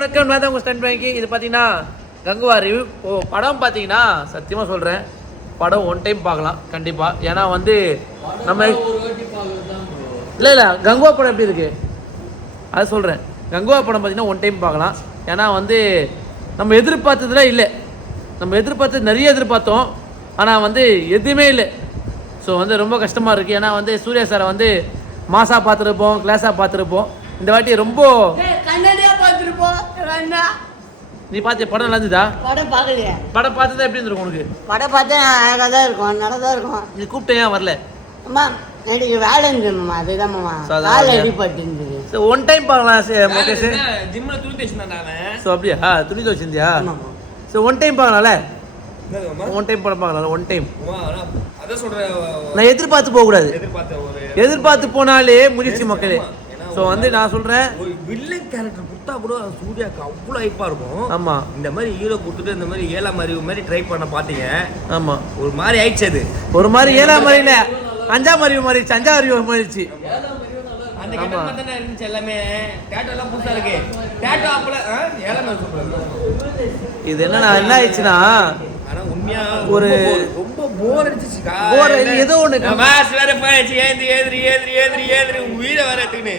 வணக்கம். நான் தான் உங்கள் ஸ்டண்ட் பேங்கி. இது பார்த்தீங்கன்னா கங்குவா ரிவ்யூ. படம் பார்த்தீங்கன்னா சத்தியமாக சொல்கிறேன், படம் ஒன் டைம் பார்க்கலாம் கண்டிப்பாக. ஏன்னா வந்து நம்ம இல்லை கங்குவா படம் எப்படி இருக்குது அது சொல்கிறேன். கங்குவா படம் பார்த்தீங்கன்னா ஒன் டைம் பார்க்கலாம். ஏன்னா வந்து நம்ம எதிர்பார்த்ததுல இல்லை, நம்ம எதிர்பார்த்தது நிறைய எதிர்பார்த்தோம், ஆனால் வந்து எதுவுமே இல்லை. ஸோ வந்து ரொம்ப கஷ்டமாக இருக்குது. ஏன்னா வந்து சூர்யா சாரை வந்து மாசாக பார்த்துருப்போம், கிளாஸாக பார்த்துருப்போம். இந்த வாட்டி ரொம்ப நீ பார்த்து படம் நல்லா இருந்துதா? படம் பார்க்கலையா? படம் பார்த்ததா எப்படி இருந்திருக்கும் உனக்கு? படம் பார்த்தா அழகாக தான் இருக்கும், நல்லா தான் இருக்கும். நீ கூப்பிட்டு ஏன் வரல? அம்மா எனக்கு வேலை இருந்துமா, அதுதான் மாமா வேலை அடிப்பட்டு. ஸோ ஒன் டைம் பார்க்கலாம் முகேஷ். ஜிம்மில் துணி துவைச்சிருந்தாங்க. ஸோ அப்படியா? துணி துவைச்சிருந்தியா? ஸோ ஒன் டைம் பார்க்கலாம்ல, ஒன் டைம் படம் பார்க்கலாம். ஒன் டைம் அதான் சொல்கிறேன். நான் எதிர்பார்த்து போகக்கூடாது, எதிர்பார்த்து போனாலே முடிச்சு மக்களே. ஸோ வந்து நான் சொல்கிறேன், வில்லன் கேரக்டர் கொடுத்தா கூட சூர்யாவுக்கு அவ்வளோ ஹைப்பாக இருக்கும். ஆமாம், இந்த மாதிரி ஹீரோ கொடுத்துட்டு இந்த மாதிரி ஏழாம் மாதிரி ட்ரை பண்ண பார்த்தீங்க. ஆமாம், ஒரு மாதிரி ஆயிடுச்சு. அது ஒரு மாதிரி ஏழாம் மாதிரில அஞ்சாம் அறிவு மாறிடுச்சு, அஞ்சாம் அறிவு மாறிடுச்சு. அந்த கெட்டப் தானே இருந்துச்சு எல்லாமே. டேட்டோ எல்லாம் புதுசாக இருக்கு. டேட்டோ அப்பல ஏழாம் இது என்ன ஆயிடுச்சுன்னா, உண்மையா ஒரு ரொம்ப போர் அடிச்சிச்சு. போர் ஏதோ ஒன்று மாஸ் வேற போயிடுச்சு. ஏந்திரி உயிரை வேற எடுத்துக்கின்னு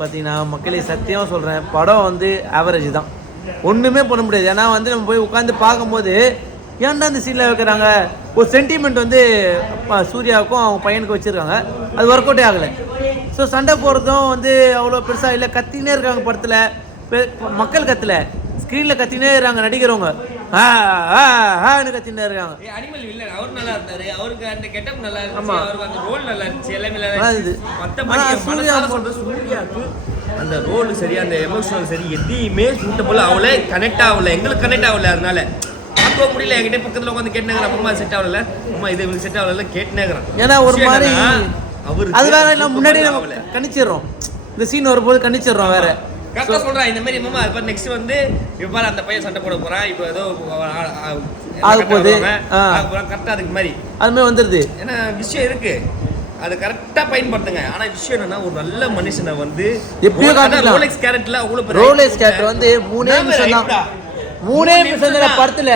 பார்த்தீங்கன்னா மக்களே சத்தியமாக சொல்கிறேன், படம் வந்து ஆவரேஜ் தான், ஒன்றுமே பண்ண முடியாது. ஏன்னா வந்து நம்ம போய் உட்காந்து பார்க்கும்போது ஏன்டா இந்த சீனில் வைக்கிறாங்க, ஒரு சென்டிமெண்ட் வந்து சூர்யாவுக்கும் அவங்க பையனுக்கு வச்சுருக்காங்க, அது ஒர்க் அவுட்டே ஆகலை. ஸோ சண்டை போகிறதும் வந்து அவ்வளோ பெருசாக இல்லை. கத்தினே இருக்காங்க படத்தில், மக்கள் கத்தல, ஸ்க்ரீனில் கத்தினே இருக்காங்க நடிக்கிறவங்க, கத்தினே இருக்காங்க. அனிமல் வில்லன் அவர் நல்லா இருந்தாரு, அவருக்கு அந்த கெட்டப் நல்லா இருந்துச்சு, அவருக்கு அந்த ரோல் நல்லா இருந்துச்சு, எல்லாமே நல்லா இருந்துச்சு. சூர்யாவுக்கு அந்த ரோல் சரி, அந்த எமோஷனல் சரி, எதையுமே சூட்டபுள் ஆகல, கனெக்ட் ஆகல, எங்களுக்கு கனெக்ட் ஆகல. அதனால பார்க்க முடியல. என்கிட்ட பக்கத்தில் உட்காந்து கேட்டுனேங்கிறான், அம்மா செட் ஆகல, அம்மா இது இவங்களுக்கு செட் ஆகல கேட்டுனேங்கிறான். ஏன்னா ஒரு மாதிரி அவரு அது வேற இல்லை, முன்னாடி நம்ம கணிச்சிடுறோம், இந்த சீன் வரும்போது கணிச்சிடுறோம் வேற. கரெக்டாக சொல்கிறான் இந்த மாதிரி மாமா. இப்போ நெக்ஸ்ட் வந்து இப்போ அந்த பையன் சண்டை போட போகிறான், இப்போ ஏதோ ஆக போகுது கரெக்டாக அதுக்கு மாதிரி அதுமாதிரி வந்துடுது. ஏன்னா விஷயம் இருக்கு, அது கரெக்டாக பயன்படுத்துங்க. ஆனால் விஷயம் என்னன்னா, ஒரு நல்ல மனுஷனை வந்து எப்படியோ காட்டலாம். ரோலெக்ஸ் கேரக்டர்ல அவ்வளோ ரோலெக்ஸ் கேரக்டர் வந்து மூணே நிமிஷம் படத்துல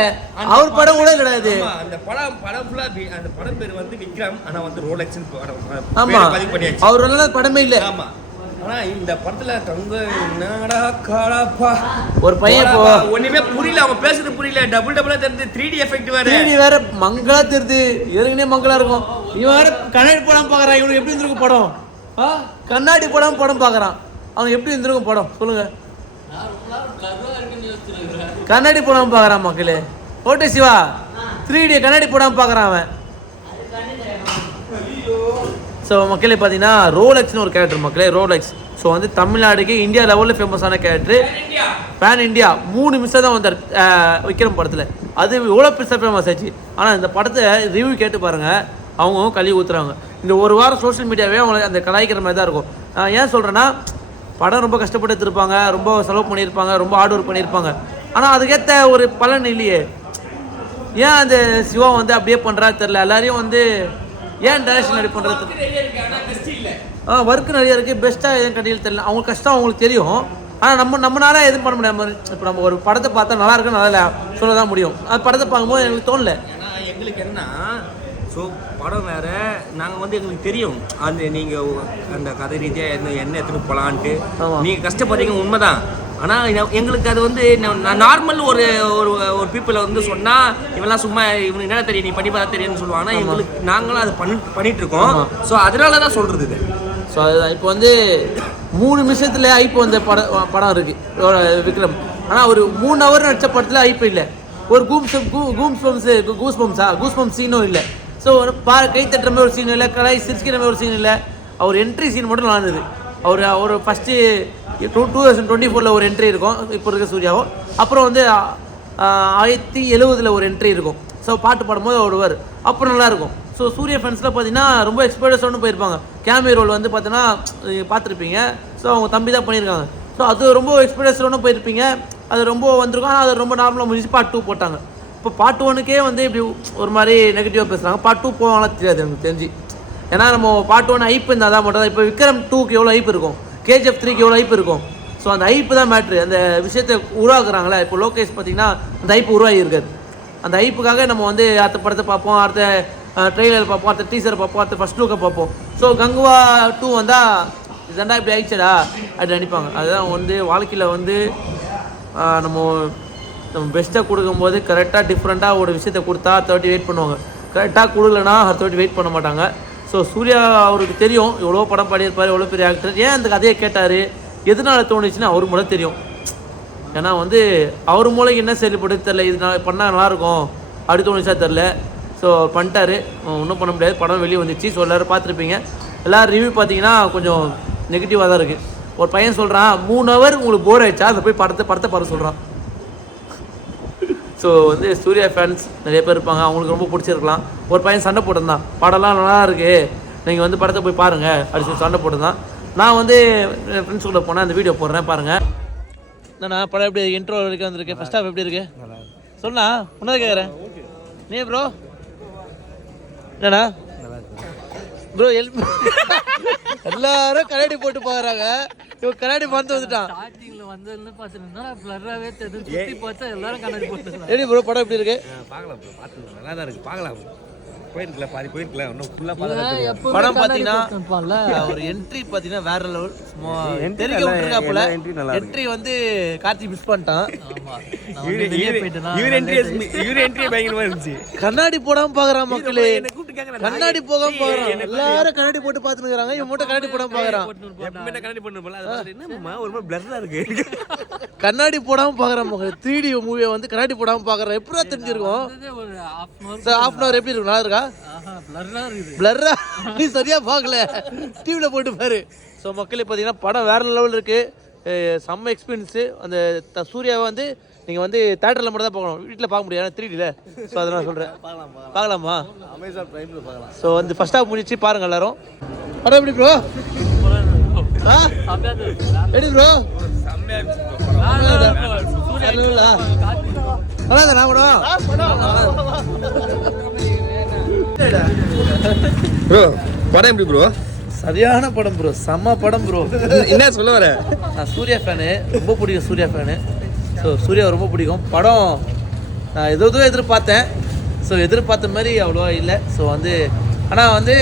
அவர் படம் கூட கிடையாது. அந்த படம் ஃபுல்லா அந்த படம் பேர் வந்து விக்ரம், ஆனா வந்து ரோலெக்ஸ் ஆமா அவர் நல்ல படமே இல்ல. ஆமா, ஆனா இந்த படத்துல தங்க என்னடா காடாப்பா ஒரு பையன் ஒண்ணுமே புரியல, அவன் பேசுறது புரியல, டபுளா தெரியுது, 3D எஃபெக்ட் வேற, 3D வேற மங்களா தெரியுது, ஏற்கனவே மங்களா இருக்கும். இவன் வேற கண்ணாடி படம் பாக்குறான், இவனுக்கு எப்படி இருந்திருக்கும் படம்? கண்ணாடி படம் பாக்குறான், அவன் எப்படி இருந்திருக்கும் படம் சொல்லுங்க? கண்ணாடி படம் பாக்குறான் மக்களே. ஓட்டே சிவா 3D கண்ணாடி படம் பாக்குறான் அவன். ஸோ மக்களே பார்த்தீங்கன்னா ரோலெக்ஸ்னு ஒரு கேரக்டர் மக்களே, ரோலெக்ஸ். ஸோ வந்து தமிழ்நாடுக்கு இந்தியா லெவலில் ஃபேமஸான கேரக்டர், பேன் இண்டியா. 3 மிஸ்ஸாக தான் வந்தார் விக்ரம் படத்தில், அது எவ்வளோ பெருசாக ஃபேமஸ் ஆச்சு. ஆனால் இந்த படத்தை ரிவ்யூ கேட்டு பாருங்கள், அவங்க கழுவி ஊற்றுறாங்க. இந்த ஒரு வாரம் சோஷியல் மீடியாவே அவங்களுக்கு அந்த கலாய்க்கிற மாதிரி தான் இருக்கும். ஏன் சொல்கிறேன்னா, படம் ரொம்ப கஷ்டப்பட்டு எடுத்துருப்பாங்க, ரொம்ப செலவு பண்ணியிருப்பாங்க, ரொம்ப ஹார்ட் ஒர்க் பண்ணியிருப்பாங்க, ஆனால் அதுக்கேற்ற ஒரு பலன் இல்லையே. ஏன் அந்த சிவா வந்து அப்படியே பண்ணுறா தெரில, எல்லாரையும் வந்து ஏன் டைரக்ஷன் ரெடி பண்ணுறது? ஒர்க்கு நிறைய இருக்குது, பெஸ்ட்டாக எதுவும் கடையில் தெரியல. அவங்களுக்கு கஷ்டம் அவங்களுக்கு தெரியும், ஆனால் நம்மளால எதுவும் பண்ண முடியாமல். இப்போ நம்ம ஒரு படத்தை பார்த்தா நல்லா இருக்கு நல்லா சொல்ல தான் முடியும். அது படத்தை பார்க்கும்போது எங்களுக்கு தோணல. ஏன்னா எங்களுக்கு என்ன, ஸோ படம் வேறு, நாங்கள் வந்து எங்களுக்கு தெரியும் அந்த நீங்கள் அந்த கதை ரீதியாக என்ன எடுத்துகிட்டு போகலான்ட்டு நீங்கள் கஷ்டப்படுறீங்க, உண்மைதான். ஆனால் எங்களுக்கு அது வந்து நார்மல் ஒரு ஒரு பீப்புளை வந்து சொன்னால் இவெல்லாம் சும்மா இவனுக்கு என்ன தெரியும், நீ பண்ணி பார்த்தா தெரியும்னு சொல்லுவாங்க. ஆனால் எங்களுக்கு நாங்களும் அதை பண்ணிட்டு இருக்கோம். ஸோ அதனால தான் சொல்கிறது இது. ஸோ அதுதான் இப்போ வந்து 3 நிமிஷத்தில் ஐப்பு வந்த படம் இருக்குது விக்ரம். ஆனால் ஒரு 3 ஹவர் நடித்த படத்தில் ஐப்பு இல்லை, ஒரு கூஸ்பம்ஸ் சீனும் இல்லை. ஸோ ஒரு கை தட்டுற மாதிரி ஒரு சீன் இல்லை, கலாய் சிரிக்கிற மாதிரி ஒரு சீன் இல்லை. அவர் என்ட்ரி சீன் மட்டும் நல்லா இருந்தது. அவர் ஃபஸ்ட்டு 2024 ஒரு என்ட்ரி இருக்கும், இப்போ இருக்க சூர்யாவும். அப்புறம் வந்து 1970 ஒரு என்ட்ரி இருக்கும். ஸோ பாட்டு பாடும்போது வருவார், அப்புறம் நல்லாயிருக்கும். ஸோ சூர்யா ஃபேன்ஸில் பார்த்தீங்கன்னா ரொம்ப எக்ஸ்பீரியன்ஸோடு போயிருப்பாங்க. கேமியோ ரோல் வந்து பார்த்தீங்கன்னா பார்த்துருப்பீங்க. ஸோ அவங்க தம்பி தான் பண்ணியிருக்காங்க. ஸோ அது ரொம்ப எக்ஸ்பீரியன்ஸோடு போயிருப்பீங்க, அது ரொம்ப வந்திருக்கும். ஆனால் அது ரொம்ப நார்மலாக முடிஞ்சு பார்ட் 2 போட்டாங்க. இப்போ பார்ட் 1க்கே வந்து இப்படி ஒரு மாதிரி நெகட்டிவாக பேசுகிறாங்க. பார்ட் 2 போவாங்களா தெரியாது எனக்கு தெரிஞ்சு. ஏன்னா நம்ம பார்ட் 1 ஐப்பு இருந்தால் தான் மட்டும் தான். இப்போ விக்ரம் 2க்கு எவ்வளோ ஐப்பு இருக்கும், KGF 3க்கு எவ்வளோ ஐப்பு இருக்கும். ஸோ அந்த ஐப்பு தான் மேட்ரு. அந்த விஷயத்தை உருவாக்குறாங்களே, இப்போ லோகேஷ் பார்த்தீங்கன்னா அந்த ஐப்பு உருவாகி இருக்காது. அந்த ஐப்புக்காக நம்ம வந்து அடுத்த படத்தை பார்ப்போம், அடுத்த ட்ரெய்லர் பார்ப்போம், அடுத்த டீசர் பார்ப்போம், அடுத்த ஃபர்ஸ்ட் லுக்கை பார்ப்போம். ஸோ கங்குவா 2 வந்தால் இதெண்டா இப்படி ஆயிடுச்சடா அப்படி நினைப்பாங்க. அதுதான் வந்து வாழ்க்கையில் வந்து நம்ம பெஸ்ட்டை கொடுக்கும்போது கரெக்டாக டிஃப்ரெண்ட்டாக ஒரு விஷயத்தை கொடுத்தா 30 வெயிட் பண்ணுவாங்க. கரெக்டாக கொடுக்கலன்னா 30 வெயிட் பண்ண மாட்டாங்க. ஸோ சூர்யா அவருக்கு தெரியும் எவ்வளோ படம் பாடியிருப்பார், எவ்வளோ பெரிய ஆக்டர். ஏன் அந்த கதையை கேட்டார், எதனால தோணுச்சுன்னா அவர் மூலம் தெரியும். ஏன்னா வந்து அவர் மூலம் என்ன செயல்படுது தெரில, இது பண்ணால் நல்லாயிருக்கும் அப்படி தோணுச்சா தெரில. ஸோ பண்ணிட்டாரு, ஒன்றும் பண்ண முடியாது. படம் வெளியே வந்துச்சு. ஸோ எல்லோரும் பார்த்துருப்பீங்க. எல்லோரும் ரிவ்யூ பார்த்தீங்கன்னா கொஞ்சம் நெகட்டிவாக தான் இருக்குது. ஒரு பையன் சொல்கிறான் 3 ஹவர் உங்களுக்கு போர் ஆயிடுச்சா, அதை போய் படத்தை பார்க்க சொல்கிறான். ஸோ வந்து சூர்யா ஃபேன்ஸ் நிறைய பேர் இருப்பாங்க, அவங்களுக்கு ரொம்ப பிடிச்சிருக்கலாம். ஒரு பையன் சண்டை போட்டிருந்தான், படம்லாம் நல்லா இருக்குது, நீங்கள் வந்து படத்தை போய் பாருங்கள் அப்படி சொல்லி சண்டை போட்டிருந்தான். நான் வந்து ஃப்ரெண்ட்ஸ் கூட போனேன், அந்த வீடியோ போடுறேன் பாருங்கள். என்னண்ணா படம் எப்படி இன்ட்ரோ வரைக்கும் வந்திருக்கு, ஃபர்ஸ்ட் ஹாஃப் எப்படி இருக்கு சொன்னா உன்னதை கேட்குறேன். நீ ப்ரோ என்னண்ணா ப்ரோ எல்லாரும் கண்ணாடி போட்டு பாக்குறாங்க, இவன் கண்ணாடி பார்த்து வந்துட்டான். ஸ்டார்டிங்ல வந்ததுல பாத்துறேன்னா பிளர்ராவே தெரிஞ்சு சுத்தி பார்த்தா எல்லாரும் கண்ணாடி போட்டுறாங்க. எப்படி ப்ரோ படம் எப்படி இருக்கு? பார்க்கலாம் ப்ரோ, பார்த்து நல்லா தான் இருக்கு, பார்க்கலாம். போயிருக்கல பாதி போயிருக்கல, இன்னும் ஃபுல்லா பார்க்கலாம். படம் பாத்தீங்கன்னா ஒரு என்ட்ரி பாத்தீங்கன்னா வேற லெவல். தெரிஞ்ச விட்டுருக்காப்புல என்ட்ரி வந்து கார்த்தி மிஸ் பண்ணிட்டான். இவர் என்ட்ரி பயங்கரமா இருந்துச்சு. கண்ணாடி போடாம பாக்குறான் மக்களே, கண்ணாடி போகாம பாக்குறான். எல்லாரும் கண்ணாடி போட்டு பாத்துக்கிறாங்க, இவன் மட்டும் கண்ணாடி போடாம பாக்குறான். எப்பவுமே கண்ணாடி போடணும்ல, அது என்னம்மா ஒரு மாதிரி பிளர்ரா இருக்கு. கண்ணாடி போடாம பாக்குறான் மக்களே. 3D மூவியை வந்து கண்ணாடி போடாம பாக்குறான். எப்படிதான் தெரிஞ்சிருக்கும்? ஒரு ஹாஃப் அன் அவர் எப்படி இருக்கும்? நல்லா இருக்கா? பிளர்ரா நீ சரியா பார்க்கல, டிவில போட்டு பாரு. ஸோ மக்களே பார்த்தீங்கன்னா படம் வேற லெவல் இருக்கு, செம்ம எக்ஸ்பீரியன்ஸு. அந்த சூர்யாவை வந்து நீங்கள் வந்து தேட்டரில் மட்டும் தான் பார்க்கணும், வீட்டில் பார்க்க முடியாது 3Dல. ஸோ அதை நான் சொல்கிறேன், பார்க்கலாமா? அமேசான் பிரைமில் பார்க்கலாம். ஸோ வந்து ஃபர்ஸ்ட் ஹாஃப் முடிச்சு பாருங்க எல்லாரும். படம் எப்படி ப்ரோ? எப்படி ப்ரோ? நல்லா தானே படம்? ப்ரோ படம் எப்படி ப்ரோ? சரியான படம் ப்ரோ, செம்ம படம் ப்ரோ. என்ன சொல்ல வர? நான் சூர்யா ஃபேனு, ரொம்ப பிடிக்கும் சூர்யா ஃபேனு. ஸோ சூர்யா ரொம்ப பிடிக்கும். படம் நான் எதுவும் எதிர்பார்த்தேன், ஸோ எதிர்பார்த்த மாதிரி அவ்வளோவா இல்லை. ஸோ வந்து ஆனால் வந்து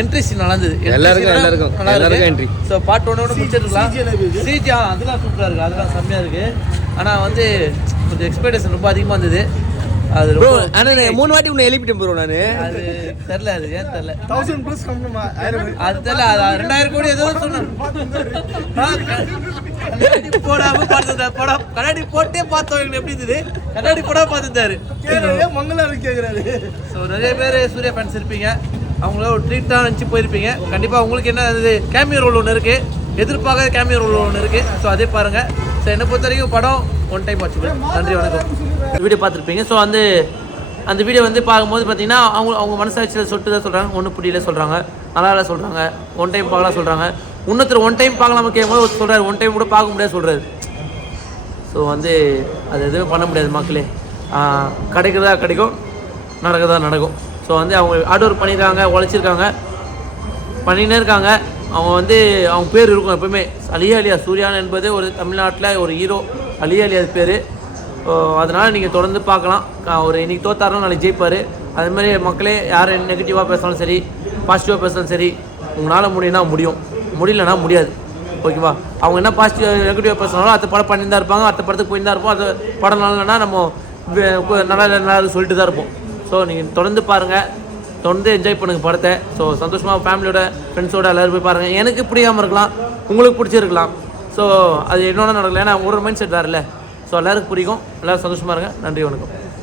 என்ட்ரி சீன் நல்லா இருந்தது. எல்லாருக்கும் நல்லா இருக்கு. So part 1 முடிச்சிருக்கலாம். சிஜி அதெல்லாம் சூப்பராக இருக்குது, அதெல்லாம் செம்மையாக இருக்குது. ஆனால் வந்து கொஞ்சம் எக்ஸ்பெக்டேஷன் ரொம்ப அதிகமாக இருந்தது. அது ப்ரோ ஆனால் 3 வாட்டி உன்னை எழுப்பிட்டேன் ப்ரோ நான். அது தெரில, அது ஏன் தெரில, 1000+ கம்மா அது தெரில. அது 2000 கோடி ஏதோ சொன்னேன். கண்ணாடி போடாம பார்த்தது படம், கண்ணாடி போட்டே பார்த்தவங்க எப்படி இருந்தது, கண்ணாடி போடாம பார்த்துட்டாரு. மங்களா கேட்குறாரு. ஸோ நிறைய பேர் சூர்யா ஃபேன்ஸ் இருப்பீங்க, அவங்கள ஒரு ட்ரீட்டாக நினச்சி போயிருப்பீங்க. கண்டிப்பாக உங்களுக்கு என்ன இது கேமியோ ரோல் ஒன்று இருக்குது, எதிர்பார்க்காத கேமியோ ரோல் ஒன்று இருக்குது. ஸோ அதே பாருங்கள். ஸோ என்னை பொறுத்த வரைக்கும் படம் ஒன் டைம் வாட்ச். நன்றி, வணக்கம். வீடியோ பார்த்துருப்பீங்க. ஸோ அந்த வீடியோ வந்து பார்க்கும்போது பார்த்தீங்கன்னா அவங்க மனசாட்சியில் சொல்லிட்டு தான் சொல்கிறாங்க, ஒன்றும் புரியல சொல்கிறாங்க, நல்லா இல்லை சொல்கிறாங்க, ஒன் டைம் பார்க்கலாம் சொல்கிறாங்க. இன்னொருத்தர் ஒன் டைம் பார்க்கலாமா கேட்கும்போது ஒருத்தர் சொல்கிறார் ஒன் டைம் கூட பார்க்க முடியாது சொல்கிறாரு. ஸோ வந்து அது எதுவும் பண்ண முடியாது மக்களே. கிடைக்கிறதா கிடைக்கும், நடக்கிறதா நடக்கும். ஸோ வந்து அவங்க ஹார்ட் ஒர்க் பண்ணியிருக்காங்க, உழைச்சிருக்காங்க, பண்ணினே இருக்காங்க. அவங்க வந்து அவங்க பேர் இருக்கும் எப்பவுமே. அலி அலியாஸ் சூர்யான் என்பது ஒரு தமிழ்நாட்டில் ஒரு ஹீரோ, அலி அலியாஸ் பேர். அதனால் நீங்கள் தொடர்ந்து பார்க்கலாம். ஒரு இன்றைக்கி தோத்தாருன்னா நாளைக்கு ஜெயிப்பார். அதுமாதிரி மக்களே யார் நெகட்டிவாக பேசினாலும் சரி, பாசிட்டிவாக பேசினாலும் சரி, உங்களால் முடியும்னா முடியும், முடியலன்னா முடியாது. ஓகேவா? அவங்க என்ன பாசிட்டிவ் நெகட்டிவாக பேசினாலும் அடுத்த படம் பண்ணி தான் இருப்பாங்க, அடுத்த படத்துக்கு போய் தான் இருப்போம். அது படம் நல்லனா நம்ம நல்லா சொல்லிட்டு தான் இருப்போம். ஸோ நீங்கள் தொடர்ந்து பாருங்கள், தொடர்ந்து என்ஜாய் பண்ணுங்கள் படத்தை. ஸோ சந்தோஷமாக ஃபேமிலியோட ஃப்ரெண்ட்ஸோட எல்லோரும் போய் பாருங்கள். எனக்கு பிடிக்காமல் இருக்கலாம், உங்களுக்கு பிடிச்சிருக்கலாம். ஸோ அது என்னோட நடக்கல, ஏன்னா ஒரு மைண்ட் செட் வேறு இல்லை. ஸோ எல்லாருக்கும் பிடிக்கும். எல்லோரும் சந்தோஷமாக இருங்க. நன்றி, வணக்கம்.